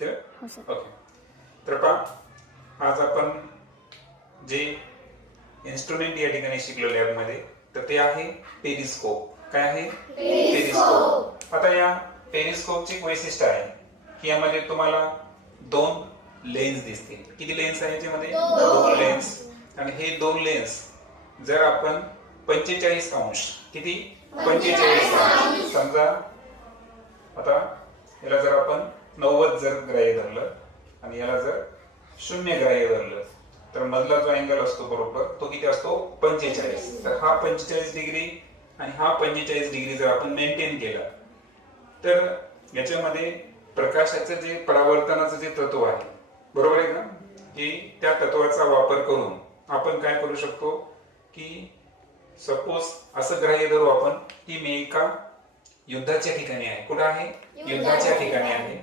Okay. तर पहा, आज आपण जे इन्स्ट्रुमेंट या ठिकाणी शिकलो लॅबमध्ये, तर ते आहे पेरिस्कोप. काय आहे? पेरिस्कोप. आता या पेरिस्कोपची वैशिष्ट्य आहे की यामध्ये तुम्हाला 2 लेन्स दिसतील. किती लेन्स आहे याच्यामध्ये? 2 लेन्स. आणि हे 2 लेन्स जर आपण 45 अंश, किती? 45 अंश समजा. आता याला जर आपण 90 जर ग्राह्य धरलं आणि याला जर 0 ग्राह्य धरलं, तर मधला जो अँगल असतो बरोबर तो किती असतो? 45. तर हा 45 डिग्री आणि हा 45 डिग्री जर आपण मेंटेन केला, तर याच्यामध्ये प्रकाशाचं जे परावर्तनाचं जे तत्व आहे, बरोबर आहे का, की त्या तत्वाचा वापर करून आपण काय करू शकतो की सपोज असं ग्राह्य धरू आपण की मी एका युद्धाच्या ठिकाणी आहे. कुठं आहे? युद्धाच्या ठिकाणी आहे.